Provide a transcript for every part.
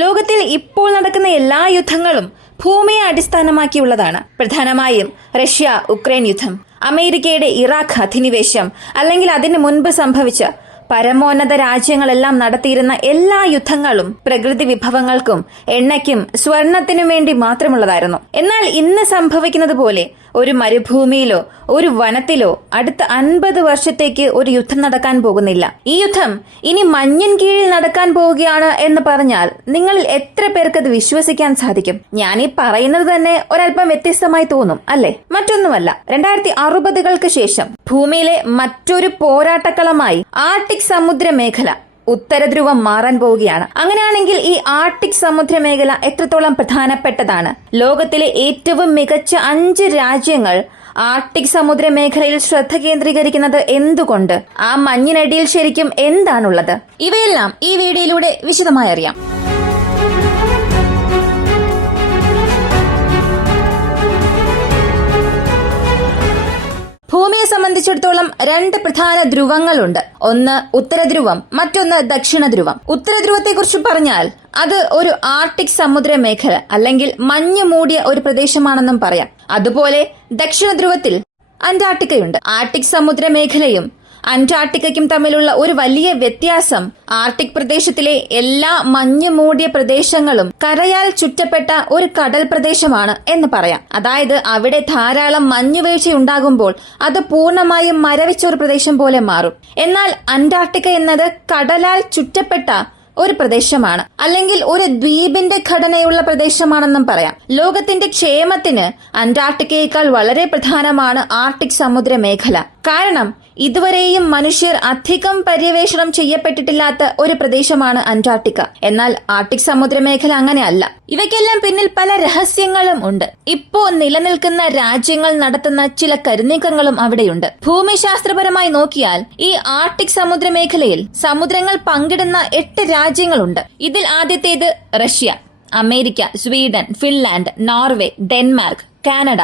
ലോകത്തിൽ ഇപ്പോൾ നടക്കുന്ന എല്ലാ യുദ്ധങ്ങളും ഭൂമിയെ അടിസ്ഥാനമാക്കിയുള്ളതാണ്. പ്രധാനമായും റഷ്യ ഉക്രൈൻ യുദ്ധം, അമേരിക്കയുടെ ഇറാഖ് അധിനിവേശം, അല്ലെങ്കിൽ അതിന് മുൻപ് സംഭവിച്ച പരമോന്നത രാജ്യങ്ങളെല്ലാം നടത്തിയിരുന്ന എല്ലാ യുദ്ധങ്ങളും പ്രകൃതി വിഭവങ്ങൾക്കും എണ്ണയ്ക്കും സ്വർണത്തിനും വേണ്ടി മാത്രമുള്ളതായിരുന്നു. എന്നാൽ ഇന്ന് സംഭവിക്കുന്നത് പോലെ ഒരു മരുഭൂമിയിലോ ഒരു വനത്തിലോ അടുത്ത 50 വർഷത്തേക്ക് ഒരു യുദ്ധം നടക്കാൻ പോകുന്നില്ല. ഈ യുദ്ധം ഇനി മഞ്ഞിൻ കീഴിൽ നടക്കാൻ പോവുകയാണ് എന്ന് പറഞ്ഞാൽ നിങ്ങളിൽ എത്ര പേർക്കത് വിശ്വസിക്കാൻ സാധിക്കും? ഞാനീ പറയുന്നത് തന്നെ ഒരല്പം വ്യത്യസ്തമായി തോന്നും, അല്ലേ? മറ്റൊന്നുമല്ല, 2060-കൾക്ക് ശേഷം ഭൂമിയിലെ മറ്റൊരു പോരാട്ടക്കളമായി ആർട്ടിക് സമുദ്ര മേഖല, ഉത്തരധ്രുവം മാറാൻ പോവുകയാണ്. അങ്ങനെയാണെങ്കിൽ ഈ ആർട്ടിക് സമുദ്ര മേഖല എത്രത്തോളം പ്രധാനപ്പെട്ടതാണ്? ലോകത്തിലെ ഏറ്റവും മികച്ച 5 രാജ്യങ്ങൾ ആർട്ടിക് സമുദ്ര മേഖലയിൽ ശ്രദ്ധ കേന്ദ്രീകരിക്കുന്നത് എന്തുകൊണ്ട്? ആ മഞ്ഞിനടിയിൽ ശരിക്കും എന്താണുള്ളത്? ഇവയെല്ലാം ഈ വീഡിയോയിലൂടെ വിശദമായി അറിയാം. ഭൂമിയെ സംബന്ധിച്ചിടത്തോളം 2 പ്രധാന ധ്രുവങ്ങളുണ്ട്. ഒന്ന് ഉത്തരധ്രുവം, മറ്റൊന്ന് ദക്ഷിണ ധ്രുവം. ഉത്തരധ്രുവത്തെക്കുറിച്ച് പറഞ്ഞാൽ അത് ഒരു ആർട്ടിക് സമുദ്ര മേഖല അല്ലെങ്കിൽ മഞ്ഞ് മൂടിയ ഒരു പ്രദേശമാണെന്നും പറയാം. അതുപോലെ ദക്ഷിണ ധ്രുവത്തിൽ അന്റാർട്ടിക്കയുണ്ട്. ആർട്ടിക് സമുദ്ര മേഖലയും അന്റാർട്ടിക്കയ്ക്കും തമ്മിലുള്ള ഒരു വലിയ വ്യത്യാസം ആർട്ടിക് പ്രദേശത്തിലെ എല്ലാ മഞ്ഞു മൂടിയ പ്രദേശങ്ങളും കരയാൽ ചുറ്റപ്പെട്ട ഒരു കടൽ പ്രദേശമാണ് എന്ന് പറയാം. അതായത് അവിടെ ധാരാളം മഞ്ഞുവീഴ്ച ഉണ്ടാകുമ്പോൾ അത് പൂർണ്ണമായും മരവിച്ച ഒരു പ്രദേശം പോലെ മാറും. എന്നാൽ അന്റാർട്ടിക്ക എന്നത് കടലാൽ ചുറ്റപ്പെട്ട ഒരു പ്രദേശമാണ്, അല്ലെങ്കിൽ ഒരു ദ്വീപിന്റെ ഘടനയുള്ള പ്രദേശമാണെന്നും പറയാം. ലോകത്തിന്റെ ക്ഷേമത്തിന് അന്റാർട്ടിക്കയേക്കാൾ വളരെ പ്രധാനമാണ് ആർട്ടിക് സമുദ്ര മേഖല. കാരണം ഇതുവരെയും മനുഷ്യർ അധികം പര്യവേഷണം ചെയ്യപ്പെട്ടിട്ടില്ലാത്ത ഒരു പ്രദേശമാണ് അന്റാർട്ടിക്ക. എന്നാൽ ആർട്ടിക് സമുദ്ര മേഖല അങ്ങനെയല്ല. ഇവയ്ക്കെല്ലാം പിന്നിൽ പല രഹസ്യങ്ങളും ഉണ്ട്. ഇപ്പോ നിലനിൽക്കുന്ന രാജ്യങ്ങൾ നടത്തുന്ന ചില കരുനീക്കങ്ങളും അവിടെയുണ്ട്. ഭൂമിശാസ്ത്രപരമായി നോക്കിയാൽ ഈ ആർട്ടിക് സമുദ്ര മേഖലയിൽ സമുദ്രങ്ങൾ പങ്കിടുന്ന 8 രാജ്യങ്ങളുണ്ട്. ഇതിൽ ആദ്യത്തേത് Russia, America, Sweden, Finland, Norway, Denmark, Canada,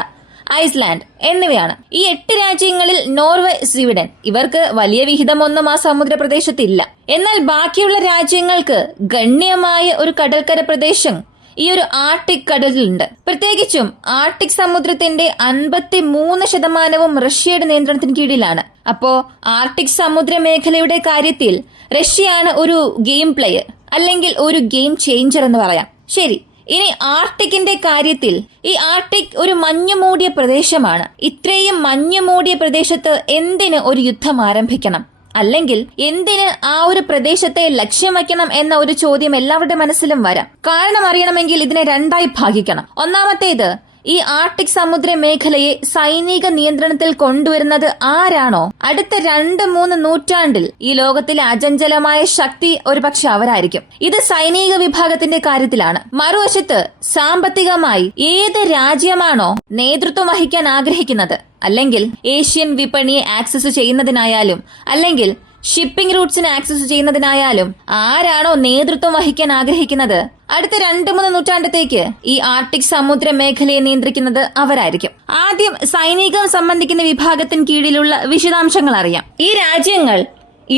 Iceland എന്നിവയാണ്. ഈ 8 രാജ്യങ്ങളിൽ നോർവേ, സ്വീഡൻ ഇവർക്ക് വലിയ വിഹിതമൊന്നും ആ സമുദ്ര പ്രദേശത്തില്ല. എന്നാൽ ബാക്കിയുള്ള രാജ്യങ്ങൾക്ക് ഗണ്യമായ ഒരു കടൽക്കര പ്രദേശം ഈ ഒരു ആർട്ടിക് കടലിലുണ്ട്. പ്രത്യേകിച്ചും ആർട്ടിക് സമുദ്രത്തിന്റെ 53% റഷ്യയുടെ നിയന്ത്രണത്തിന് കീഴിലാണ്. അപ്പോ ആർട്ടിക് സമുദ്ര മേഖലയുടെ കാര്യത്തിൽ റഷ്യയാണ് ഒരു ഗെയിം പ്ലെയർ, അല്ലെങ്കിൽ ഒരു ഗെയിം ചേഞ്ചർ എന്ന് പറയാം. ശരി, ഇനി ആർട്ടിക്കിന്റെ കാര്യത്തിൽ ഈ ആർട്ടിക് ഒരു മഞ്ഞു മൂടിയ പ്രദേശമാണ്. ഇത്രയും മഞ്ഞു മൂടിയ പ്രദേശത്ത് എന്തിന് ഒരു യുദ്ധം ആരംഭിക്കണം? അല്ലെങ്കിൽ എന്തിന് ആ ഒരു പ്രദേശത്തെ ലക്ഷ്യം വയ്ക്കണം എന്ന ഒരു ചോദ്യം എല്ലാവരുടെ മനസ്സിലും വരാം. കാരണം അറിയണമെങ്കിൽ ഇതിനെ 2ആയി ഭാഗിക്കണം. ഒന്നാമത്തേത്, ഈ ആർട്ടിക് സമുദ്ര മേഖലയെ സൈനിക നിയന്ത്രണത്തിൽ കൊണ്ടുവരുന്നത് ആരാണോ അടുത്ത 2-3 നൂറ്റാണ്ടിൽ ഈ ലോകത്തിലെ അചഞ്ചലമായ ശക്തി ഒരുപക്ഷെ അവരായിരിക്കും. ഇത് സൈനിക വിഭാഗത്തിന്റെ കാര്യത്തിലാണ്. മറുവശത്ത് സാമ്പത്തികമായി ഏത് രാജ്യമാണോ നേതൃത്വം വഹിക്കാൻ ആഗ്രഹിക്കുന്നത്, അല്ലെങ്കിൽ ഏഷ്യൻ വിപണിയെ ആക്സസ് ചെയ്യുന്നതിനായാലും അല്ലെങ്കിൽ ഷിപ്പിംഗ് റൂട്ട്സിന് ആക്സസ് ചെയ്യുന്നതിനായാലും ആരാണോ നേതൃത്വം വഹിക്കാൻ ആഗ്രഹിക്കുന്നത്, അടുത്ത 2-3 നൂറ്റാണ്ടത്തേക്ക് ഈ ആർട്ടിക് സമുദ്ര മേഖലയെ നിയന്ത്രിക്കുന്നത് അവരായിരിക്കും. ആദ്യം സൈനികം സംബന്ധിക്കുന്ന വിഭാഗത്തിന് കീഴിലുള്ള വിശദാംശങ്ങൾ അറിയാം. ഈ രാജ്യങ്ങൾ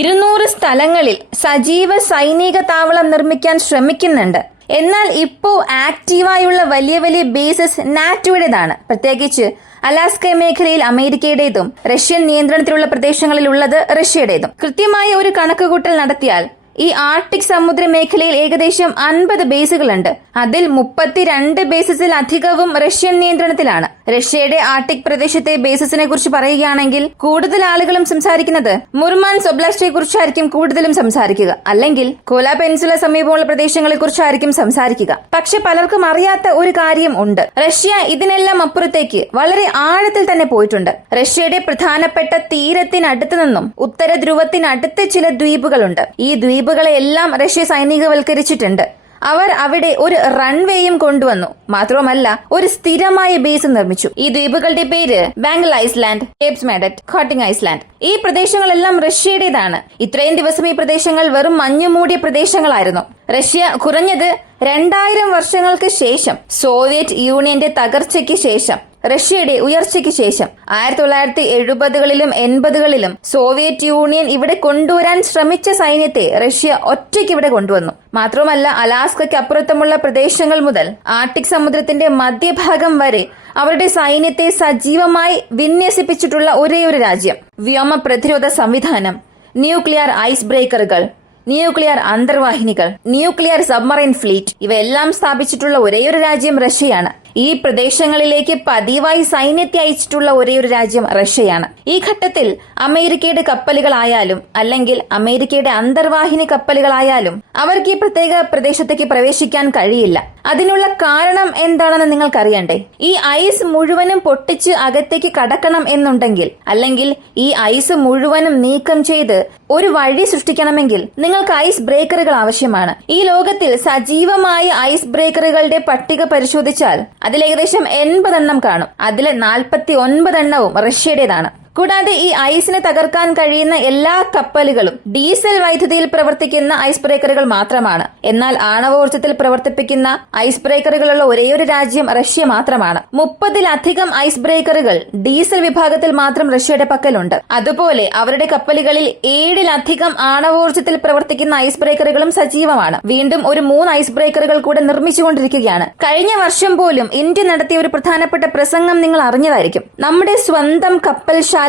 200 സ്ഥലങ്ങളിൽ സജീവ സൈനിക താവളം നിർമ്മിക്കാൻ ശ്രമിക്കുന്നുണ്ട്. എന്നാൽ ഇപ്പോ ആക്റ്റീവായുള്ള വലിയ വലിയ ബേസസ് നാറ്റോയുടേതാണ്. പ്രത്യേകിച്ച് അലാസ്ക മേഖലയിൽ അമേരിക്കയുടേതും റഷ്യൻ നിയന്ത്രണത്തിലുള്ള പ്രദേശങ്ങളിലുള്ളത് റഷ്യയുടേതും. കൃത്യമായ ഒരു കണക്കുകൂട്ടൽ നടത്തിയാൽ ഈ ആർട്ടിക് സമുദ്ര മേഖലയിൽ ഏകദേശം 50 ബേസുകളുണ്ട്. അതിൽ 32 ബേസസിൽ അധികവും റഷ്യൻ നിയന്ത്രണത്തിലാണ്. റഷ്യയുടെ ആർട്ടിക് പ്രദേശത്തെ ബേസസിനെ കുറിച്ച് പറയുകയാണെങ്കിൽ കൂടുതൽ ആളുകളും സംസാരിക്കുന്നത് മുർമാൻസ് ഒബ്ലാസ്റ്റിനെ കുറിച്ചായിരിക്കും കൂടുതലും സംസാരിക്കുക, അല്ലെങ്കിൽ കോല പെൻസുല സമീപമുള്ള പ്രദേശങ്ങളെ കുറിച്ചായിരിക്കും സംസാരിക്കുക. പക്ഷെ പലർക്കും അറിയാത്ത ഒരു കാര്യം ഉണ്ട്. റഷ്യ ഇതിനെല്ലാം അപ്പുറത്തേക്ക് വളരെ ആഴത്തിൽ തന്നെ പോയിട്ടുണ്ട്. റഷ്യയുടെ പ്രധാനപ്പെട്ട തീരത്തിനടുത്ത് നിന്നും ഉത്തര ധ്രുവത്തിനടുത്ത് ചില ദ്വീപുകളുണ്ട്. ഈ ദ്വീപുകളെല്ലാം റഷ്യ സൈനികവൽക്കരിച്ചിട്ടുണ്ട്. അവർ അവിടെ ഒരു റൺവേയും കൊണ്ടുവന്നു. മാത്രവുമല്ല, ഒരു സ്ഥിരമായ ബേസ് നിർമ്മിച്ചു. ഈ ദ്വീപുകളുടെ പേര് ബാംഗൽ ഐസ്ലാൻഡ്, കേപ്സ്മെഡറ്റ്, ഖോട്ടിംഗ് ഐസ്ലാൻഡ്. ഈ പ്രദേശങ്ങളെല്ലാം റഷ്യയുടേതാണ്. ഇത്രയും ദിവസം ഈ പ്രദേശങ്ങൾ വെറും മഞ്ഞുമൂടിയ പ്രദേശങ്ങളായിരുന്നു. റഷ്യ കുറഞ്ഞത് 2000 വർഷങ്ങൾക്ക് ശേഷം, സോവിയറ്റ് യൂണിയന്റെ തകർച്ചയ്ക്ക് ശേഷം റഷ്യയുടെ ഉയർച്ചയ്ക്ക് ശേഷം. 1970കളിലും 80കളിലും സോവിയറ്റ് യൂണിയൻ ഇവിടെ കൊണ്ടുവരാൻ ശ്രമിച്ച സൈന്യത്തെ റഷ്യ ഒറ്റയ്ക്ക് ഇവിടെ കൊണ്ടുവന്നു. മാത്രമല്ല, അലാസ്കയ്ക്ക് അപ്പുറത്തുമുള്ള പ്രദേശങ്ങൾ മുതൽ ആർട്ടിക് സമുദ്രത്തിന്റെ മധ്യഭാഗം വരെ അവരുടെ സൈന്യത്തെ സജീവമായി വിന്യസിപ്പിച്ചിട്ടുള്ള ഒരേയൊരു രാജ്യം. വ്യോമ പ്രതിരോധ സംവിധാനം, ന്യൂക്ലിയർ ഐസ് ബ്രേക്കറുകൾ, ന്യൂക്ലിയർ അന്തർവാഹിനികൾ, ന്യൂക്ലിയർ സബ്മറൈൻ ഫ്ലീറ്റ് ഇവയെല്ലാം സ്ഥാപിച്ചിട്ടുള്ള ഒരേയൊരു രാജ്യം റഷ്യയാണ്. ഈ പ്രദേശങ്ങളിലേക്ക് പതിവായി സൈന്യത്തെ അയച്ചിട്ടുള്ള ഒരേയൊരു രാജ്യം റഷ്യയാണ്. ഈ ഘട്ടത്തിൽ അമേരിക്കയുടെ കപ്പലുകളായാലും അല്ലെങ്കിൽ അമേരിക്കയുടെ അന്തർവാഹിനി കപ്പലുകളായാലും അവർക്ക് ഈ പ്രത്യേക പ്രദേശത്തേക്ക് പ്രവേശിക്കാൻ കഴിയില്ല. അതിനുള്ള കാരണം എന്താണെന്ന് നിങ്ങൾക്കറിയണ്ടേ? ഈ ഐസ് മുഴുവനും പൊട്ടിച്ച് അകത്തേക്ക് കടക്കണം എന്നുണ്ടെങ്കിൽ, അല്ലെങ്കിൽ ഈ ഐസ് മുഴുവനും നീക്കം ചെയ്ത് ഒരു വഴി സൃഷ്ടിക്കണമെങ്കിൽ നിങ്ങൾക്ക് ഐസ് ബ്രേക്കറുകൾ ആവശ്യമാണ്. ഈ ലോകത്തിൽ സജീവമായ ഐസ് ബ്രേക്കറുകളുടെ പട്ടിക പരിശോധിച്ചാൽ അതിലേകദേശം 80 എണ്ണം കാണും. അതിൽ 49 എണ്ണവും റഷ്യയുടേതാണ്. കൂടാതെ ഈ ഐസിനെ തകർക്കാൻ കഴിയുന്ന എല്ലാ കപ്പലുകളും ഡീസൽ വൈദ്യുതിയിൽ പ്രവർത്തിക്കുന്ന ഐസ് ബ്രേക്കറുകൾ മാത്രമാണ്. എന്നാൽ ആണവോർജ്ജത്തിൽ പ്രവർത്തിപ്പിക്കുന്ന ഐസ് ബ്രേക്കറുകളുള്ള ഒരേയൊരു രാജ്യം റഷ്യ മാത്രമാണ്. 30-ലധികം ഐസ് ബ്രേക്കറുകൾ ഡീസൽ വിഭാഗത്തിൽ മാത്രം റഷ്യയുടെ പക്കലുണ്ട്. അതുപോലെ അവരുടെ കപ്പലുകളിൽ 7-ലധികം ആണവോർജ്ജത്തിൽ പ്രവർത്തിക്കുന്ന ഐസ് ബ്രേക്കറുകളും സജീവമാണ്. വീണ്ടും ഒരു 3 ഐസ് ബ്രേക്കറുകൾ കൂടെ നിർമ്മിച്ചുകൊണ്ടിരിക്കുകയാണ്. കഴിഞ്ഞ വർഷം പോലും ഇന്ത്യ നടത്തിയ ഒരു പ്രധാനപ്പെട്ട പ്രസംഗം നിങ്ങൾ അറിഞ്ഞതായിരിക്കും. നമ്മുടെ സ്വന്തം കപ്പൽശാലയിൽ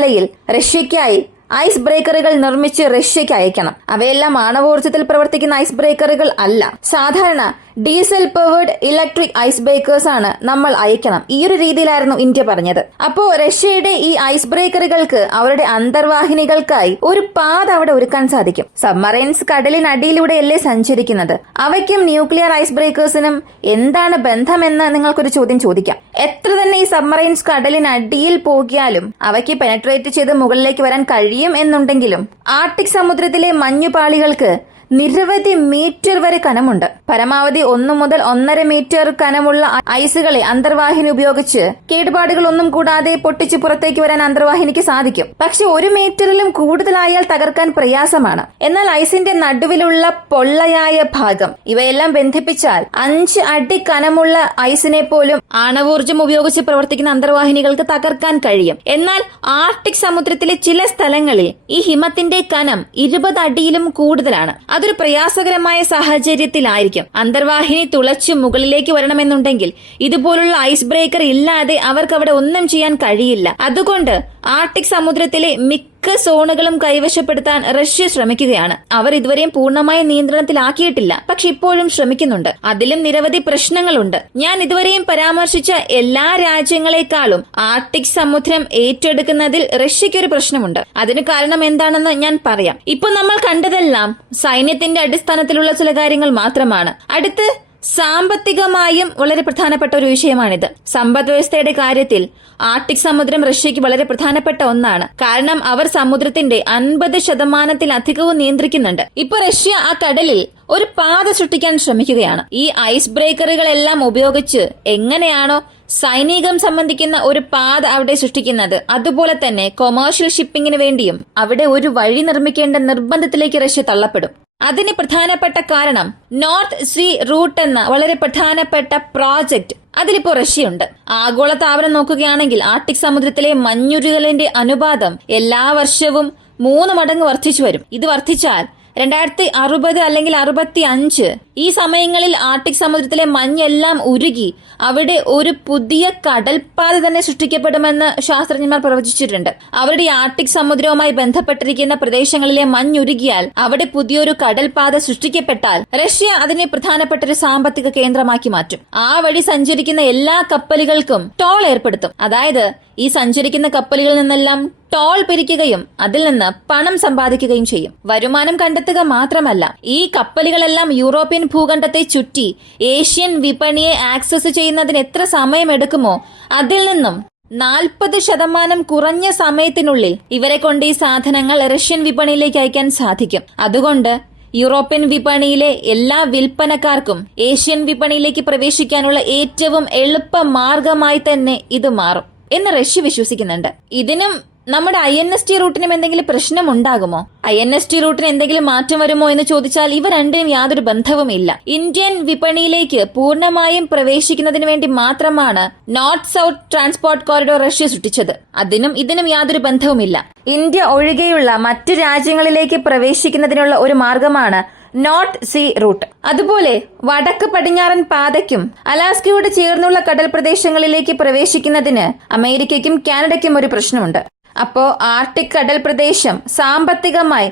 റഷ്യയ്ക്കായി ഐസ് ബ്രേക്കറുകൾ നിർമ്മിച്ച് റഷ്യയ്ക്ക് അയക്കണം. അവയെല്ലാം ആണവോർജ്ജത്തിൽ പ്രവർത്തിക്കുന്ന ഐസ് ബ്രേക്കറുകൾ അല്ല. സാധാരണ diesel powered electric ice breakers ആണ് നമ്മൾ അയക്കണം. ഈ ഒരു രീതിയിലായിരുന്നു ഇന്ത്യ പറഞ്ഞത്. അപ്പോ റഷ്യയുടെ ഈ ഐസ് ബ്രേക്കറുകൾക്ക് അവരുടെ അന്തർവാഹിനികൾക്കായി ഒരു പാത അവിടെ ഒരുക്കാൻ സാധിക്കും. സബ്മറൈൻസ് കടലിനടിയിലൂടെയല്ലേ സഞ്ചരിക്കുന്നത്? അവയ്ക്കും ന്യൂക്ലിയർ ഐസ് ബ്രേക്കേഴ്സിനും എന്താണ് ബന്ധമെന്ന് നിങ്ങൾക്കൊരു ചോദ്യം ചോദിക്കാം. എത്ര തന്നെ ഈ സബ്മറൈൻസ് കടലിനടിയിൽ പോകിയാലും അവയ്ക്ക് പെനട്രേറ്റ് ചെയ്ത് മുകളിലേക്ക് വരാൻ കഴിയും എന്നുണ്ടെങ്കിലും ആർട്ടിക് സമുദ്രത്തിലെ മഞ്ഞുപാളികൾക്ക് നിരവധി മീറ്റർ വരെ കനമുണ്ട്. പരമാവധി 1 മുതൽ 1.5 മീറ്റർ കനമുള്ള ഐസുകളെ അന്തർവാഹിനി ഉപയോഗിച്ച് കേടുപാടുകളൊന്നും കൂടാതെ പൊട്ടിച്ച് പുറത്തേക്ക് വരാൻ അന്തർവാഹിനിക്ക് സാധിക്കും. പക്ഷെ 1 മീറ്ററിലും കൂടുതലായാൽ തകർക്കാൻ പ്രയാസമാണ്. എന്നാൽ ഐസിന്റെ നടുവിലുള്ള പൊള്ളയായ ഭാഗം ഇവയെല്ലാം ബന്ധിപ്പിച്ചാൽ 5 അടി കനമുള്ള ഐസിനെ പോലും ആണവോർജ്ജം ഉപയോഗിച്ച് പ്രവർത്തിക്കുന്ന അന്തർവാഹിനികൾക്ക് തകർക്കാൻ കഴിയും. എന്നാൽ ആർട്ടിക് സമുദ്രത്തിലെ ചില സ്ഥലങ്ങളിൽ ഈ ഹിമത്തിന്റെ കനം 20 അടിയിലും കൂടുതലാണ്. അതൊരു പ്രയാസകരമായ സാഹചര്യത്തിലായിരിക്കും. അന്തർവാഹിനി തുളച്ച് മുകളിലേക്ക് വരണമെന്നുണ്ടെങ്കിൽ ഇതുപോലുള്ള ഐസ് ബ്രേക്കർ ഇല്ലാതെ അവർക്ക് അവിടെ ഒന്നും ചെയ്യാൻ കഴിയില്ല. അതുകൊണ്ട് ആർട്ടിക് സമുദ്രത്തിലെ മിക്ക സോണുകളും കൈവശപ്പെടുത്താൻ റഷ്യ ശ്രമിക്കുകയാണ്. അവർ ഇതുവരെയും പൂർണ്ണമായ നിയന്ത്രണത്തിലാക്കിയിട്ടില്ല, പക്ഷെ ഇപ്പോഴും ശ്രമിക്കുന്നുണ്ട്. അതിലും നിരവധി പ്രശ്നങ്ങളുണ്ട്. ഞാൻ ഇതുവരെയും പരാമർശിച്ച എല്ലാ രാജ്യങ്ങളെക്കാളും ആർട്ടിക് സമുദ്രം ഏറ്റെടുക്കുന്നതിൽ റഷ്യയ്ക്കൊരു പ്രശ്നമുണ്ട്. അതിന് കാരണം എന്താണെന്ന് ഞാൻ പറയാം. ഇപ്പൊ നമ്മൾ കണ്ടതെല്ലാം സൈന്യത്തിന്റെ അടിസ്ഥാനത്തിലുള്ള ചില കാര്യങ്ങൾ മാത്രമാണ്. അടുത്ത് സാമ്പത്തികമായും വളരെ പ്രധാനപ്പെട്ട ഒരു വിഷയമാണിത്. സമ്പദ് വ്യവസ്ഥയുടെ കാര്യത്തിൽ ആർട്ടിക് സമുദ്രം റഷ്യയ്ക്ക് വളരെ പ്രധാനപ്പെട്ട ഒന്നാണ്. കാരണം അവർ സമുദ്രത്തിന്റെ 50%-ലധികവും നിയന്ത്രിക്കുന്നുണ്ട്. ഇപ്പൊ റഷ്യ ആ കടലിൽ ഒരു പാത സൃഷ്ടിക്കാൻ ശ്രമിക്കുകയാണ്. ഈ ഐസ് ബ്രേക്കറുകളെല്ലാം ഉപയോഗിച്ച് എങ്ങനെയാണോ സൈനികം സംബന്ധിക്കുന്ന ഒരു പാത അവിടെ സൃഷ്ടിക്കുന്നത്, അതുപോലെ തന്നെ കൊമേഴ്ഷ്യൽ ഷിപ്പിംഗിന് വേണ്ടിയും അവിടെ ഒരു വഴി നിർമ്മിക്കേണ്ട നിർബന്ധത്തിലേക്ക് റഷ്യ തള്ളപ്പെടും. അതിന് പ്രധാനപ്പെട്ട കാരണം നോർത്ത് സീ റൂട്ട് എന്ന വളരെ പ്രധാനപ്പെട്ട പ്രോജക്ട് അതിലിപ്പോ റഷ്യയുണ്ട്. ആഗോളതാപനം നോക്കുകയാണെങ്കിൽ ആർട്ടിക് സമുദ്രത്തിലെ മഞ്ഞുരുകലിന്റെ അനുപാതം എല്ലാ വർഷവും 3 മടങ്ങ് വർദ്ധിച്ചു വരും. ഇത് വർദ്ധിച്ചാൽ 2060 അല്ലെങ്കിൽ 65 ഈ സമയങ്ങളിൽ ആർട്ടിക് സമുദ്രത്തിലെ മഞ്ഞെല്ലാം ഉരുകി അവിടെ ഒരു പുതിയ കടൽപ്പാത തന്നെ സൃഷ്ടിക്കപ്പെടുമെന്ന് ശാസ്ത്രജ്ഞന്മാർ പ്രവചിച്ചിട്ടുണ്ട്. അവരുടെ ആർട്ടിക് സമുദ്രവുമായി ബന്ധപ്പെട്ടിരിക്കുന്ന പ്രദേശങ്ങളിലെ മഞ്ഞുരുകിയാൽ അവിടെ പുതിയൊരു കടൽപ്പാത സൃഷ്ടിക്കപ്പെട്ടാൽ റഷ്യ അതിനെ പ്രധാനപ്പെട്ട ഒരു സാമ്പത്തിക കേന്ദ്രമാക്കി മാറ്റും. ആ വഴി സഞ്ചരിക്കുന്ന എല്ലാ കപ്പലുകൾക്കും ടോൾ ഏർപ്പെടുത്തും. അതായത് ഈ സഞ്ചരിക്കുന്ന കപ്പലുകളിൽ നിന്നെല്ലാം ടോൾ പിരിക്കുകയും അതിൽ നിന്ന് പണം സമ്പാദിക്കുകയും ചെയ്യും. വരുമാനം കണ്ടെത്തുക മാത്രമല്ല, ഈ കപ്പലുകളെല്ലാം യൂറോപ്യൻ ഭൂഖണ്ഡത്തെ ചുറ്റി ഏഷ്യൻ വിപണിയെ ആക്സസ് ചെയ്യുന്നതിന് എത്ര സമയമെടുക്കുമോ അതിൽ നിന്നും 40% കുറഞ്ഞ സമയത്തിനുള്ളിൽ ഇവരെ കൊണ്ട് ഈ സാധനങ്ങൾ റഷ്യൻ വിപണിയിലേക്ക് അയക്കാൻ സാധിക്കും. അതുകൊണ്ട് യൂറോപ്യൻ വിപണിയിലെ എല്ലാ വിൽപ്പനക്കാർക്കും ഏഷ്യൻ വിപണിയിലേക്ക് പ്രവേശിക്കാനുള്ള ഏറ്റവും എളുപ്പ മാർഗമായി തന്നെ ഇത് മാറും എന്ന് റഷ്യ വിശ്വസിക്കുന്നുണ്ട്. ഇതിനും നമ്മുടെ INST റൂട്ടിനും എന്തെങ്കിലും പ്രശ്നം ഉണ്ടാകുമോ? INST റൂട്ടിന് എന്തെങ്കിലും മാറ്റം വരുമോ എന്ന് ചോദിച്ചാൽ ഇവ രണ്ടിനും യാതൊരു ബന്ധവുമില്ല. ഇന്ത്യൻ വിപണിയിലേക്ക് പൂർണ്ണമായും പ്രവേശിക്കുന്നതിന് വേണ്ടി മാത്രമാണ് north south transport corridor Russia സൃഷ്ടിച്ചത്. അതിനും ഇതിനും യാതൊരു ബന്ധവുമില്ല. ഇന്ത്യ ഒഴികെയുള്ള മറ്റു രാജ്യങ്ങളിലേക്ക് പ്രവേശിക്കുന്നതിനുള്ള ഒരു മാർഗമാണ് നോർത്ത് സീ റൂട്ട്. അതുപോലെ വടക്ക് പടിഞ്ഞാറൻ പാതയ്ക്കും അലാസ്കയോട് ചേർന്നുള്ള കടൽ പ്രദേശങ്ങളിലേക്ക് പ്രവേശിക്കുന്നതിന് അമേരിക്കയ്ക്കും കാനഡയ്ക്കും ഒരു പ്രശ്നമുണ്ട്. അപ്പോ ആർട്ടിക് കടൽ പ്രദേശം സാമ്പത്തികമായി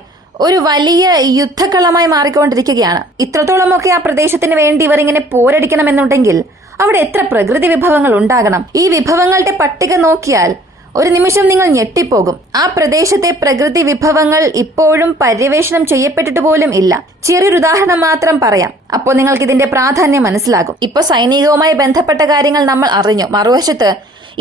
ഒരു വലിയ യുദ്ധക്കളമായി മാറിക്കൊണ്ടിരിക്കുകയാണ്. ഇത്രത്തോളമൊക്കെ ആ പ്രദേശത്തിന് വേണ്ടി ഇവർ ഇങ്ങനെ പോരടിക്കണമെന്നുണ്ടെങ്കിൽ അവിടെ എത്ര പ്രകൃതി വിഭവങ്ങൾ ഉണ്ടാകണം? ഈ വിഭവങ്ങളുടെ പട്ടിക നോക്കിയാൽ ഒരു നിമിഷം നിങ്ങൾ ഞെട്ടിപ്പോകും. ആ പ്രദേശത്തെ പ്രകൃതി വിഭവങ്ങൾ ഇപ്പോഴും പര്യവേഷണം ചെയ്യപ്പെട്ടിട്ട് പോലും ഇല്ല. ചെറിയൊരു ഉദാഹരണം മാത്രം പറയാം, അപ്പോൾ നിങ്ങൾക്ക് ഇതിന്റെ പ്രാധാന്യം മനസ്സിലാകും. ഇപ്പൊ സൈനികവുമായി ബന്ധപ്പെട്ട കാര്യങ്ങൾ നമ്മൾ അറിഞ്ഞു. മറുവശത്ത്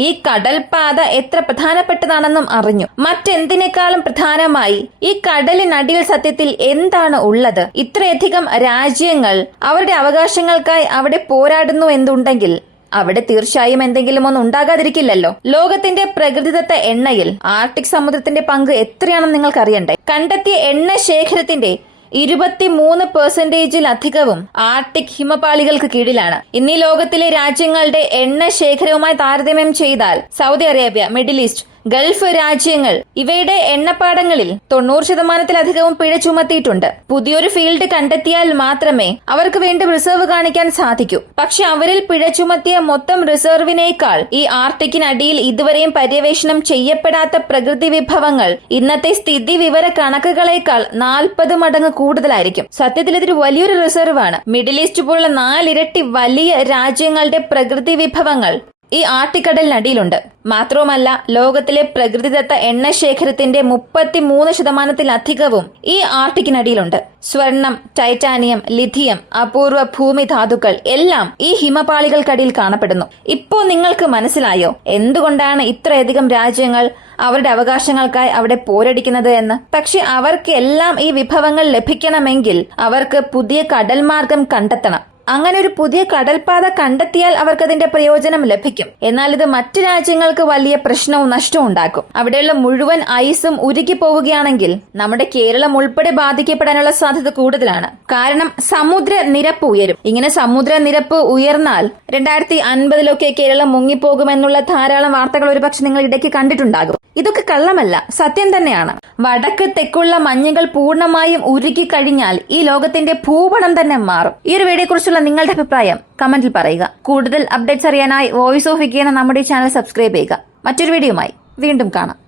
ഈ കടൽപാത എത്ര പ്രധാനപ്പെട്ടതാണെന്നും അറിഞ്ഞു. മറ്റെന്തിനേക്കാളും പ്രധാനമായി ഈ കടലിനടിയിൽ സത്യത്തിൽ എന്താണ് ഉള്ളത്? ഇത്രയധികം രാജ്യങ്ങൾ അവരുടെ അവകാശങ്ങൾക്കായി അവിടെ പോരാടുന്നു എന്നുണ്ടെങ്കിൽ അവിടെ തീർച്ചയായും എന്തെങ്കിലും ഒന്നും ഉണ്ടാകാതിരിക്കില്ലല്ലോ. ലോകത്തിന്റെ പ്രകൃതിദത്ത എണ്ണയിൽ ആർട്ടിക് സമുദ്രത്തിന്റെ പങ്ക് എത്രയാണെന്ന് നിങ്ങൾക്ക് അറിയണ്ടേ? കണ്ടെത്തിയ എണ്ണ ശേഖരത്തിന്റെ 23%-ലധികവും ആർട്ടിക് ഹിമപാളികൾക്ക് കീഴിലാണ്. ഇന്നീ ലോകത്തിലെ രാജ്യങ്ങളുടെ എണ്ണ ശേഖരവുമായി താരതമ്യം ചെയ്താൽ Saudi Arabia, middle east, Gulf രാജ്യങ്ങൾ ഇവയുടെ എണ്ണപ്പാടങ്ങളിൽ 90%-ലധികവും പിഴ ചുമത്തിയിട്ടുണ്ട്. പുതിയൊരു ഫീൽഡ് കണ്ടെത്തിയാൽ മാത്രമേ അവർക്ക് വീണ്ടും റിസർവ് കാണിക്കാൻ സാധിക്കൂ. പക്ഷെ അവരിൽ പിഴ ചുമത്തിയ മൊത്തം റിസർവിനേക്കാൾ ഈ ആർട്ടിക്കിനടിയിൽ ഇതുവരെയും പര്യവേഷണം ചെയ്യപ്പെടാത്ത പ്രകൃതി വിഭവങ്ങൾ ഇന്നത്തെ സ്ഥിതി വിവര കണക്കുകളേക്കാൾ 40 മടങ്ങ് കൂടുതലായിരിക്കും. സത്യത്തിൽ ഇതൊരു വലിയൊരു റിസർവാണ്. മിഡിൽ ഈസ്റ്റ് പോലുള്ള 4 ഇരട്ടി വലിയ രാജ്യങ്ങളുടെ പ്രകൃതി വിഭവങ്ങൾ ഈ ആർട്ടിക് കടലിനടിയിലുണ്ട്. മാത്രവുമല്ല, ലോകത്തിലെ പ്രകൃതിദത്ത എണ്ണ ശേഖരത്തിന്റെ 33%-ലധികവും ഈ ആർട്ടിക്കിനടിയിലുണ്ട്. സ്വർണം, ടൈറ്റാനിയം, ലിഥിയം, അപൂർവ ഭൂമി ധാതുക്കൾ എല്ലാം ഈ ഹിമപാളികൾക്കടിയിൽ കാണപ്പെടുന്നു. ഇപ്പോ നിങ്ങൾക്ക് മനസ്സിലായോ എന്തുകൊണ്ടാണ് ഇത്രയധികം രാജ്യങ്ങൾ അവരുടെ അവകാശങ്ങൾക്കായി അവിടെ പോരടിക്കുന്നത് എന്ന്? പക്ഷെ അവർക്ക് എല്ലാം ഈ വിഭവങ്ങൾ ലഭിക്കണമെങ്കിൽ അവർക്ക് പുതിയ കടൽ മാർഗം കണ്ടെത്തണം. അങ്ങനെ ഒരു പുതിയ കടൽപാത കണ്ടെത്തിയാൽ അവർക്കതിന്റെ പ്രയോജനം ലഭിക്കും. എന്നാൽ ഇത് മറ്റു രാജ്യങ്ങൾക്ക് വലിയ പ്രശ്നവും നഷ്ടവും ഉണ്ടാക്കും. അവിടെയുള്ള മുഴുവൻ ഐസും ഉരുകി പോവുകയാണെങ്കിൽ നമ്മുടെ കേരളം ഉൾപ്പെടെ ബാധിക്കപ്പെടാനുള്ള സാധ്യത കൂടുതലാണ്. കാരണം സമുദ്രനിരപ്പ് ഉയരും. ഇങ്ങനെ സമുദ്രനിരപ്പ് ഉയർന്നാൽ 2050-ലൊക്കെ കേരളം മുങ്ങിപ്പോകുമെന്നുള്ള ധാരാളം വാർത്തകൾ ഒരുപക്ഷെ നിങ്ങൾ ഇടയ്ക്ക് കണ്ടിട്ടുണ്ടാകും. ഇതൊക്കെ കള്ളമല്ല, സത്യം തന്നെയാണ്. വടക്ക് തെക്കുള്ള മഞ്ഞുകൾ പൂർണ്ണമായും ഉരുകി കഴിഞ്ഞാൽ ഈ ലോകത്തിന്റെ ഭൂപടം തന്നെ മാറും. ഈ ഒരു വീഡിയോയെ കുറിച്ചുള്ള നിങ്ങളുടെ അഭിപ്രായം കമന്റിൽ പറയുക. കൂടുതൽ അപ്ഡേറ്റ്സ് അറിയാനായി വോയിസ് ഓഫ് ഇന്ത്യ എന്ന നമ്മുടെ ചാനൽ സബ്സ്ക്രൈബ് ചെയ്യുക. മറ്റൊരു വീഡിയോയുമായി വീണ്ടും കാണാം.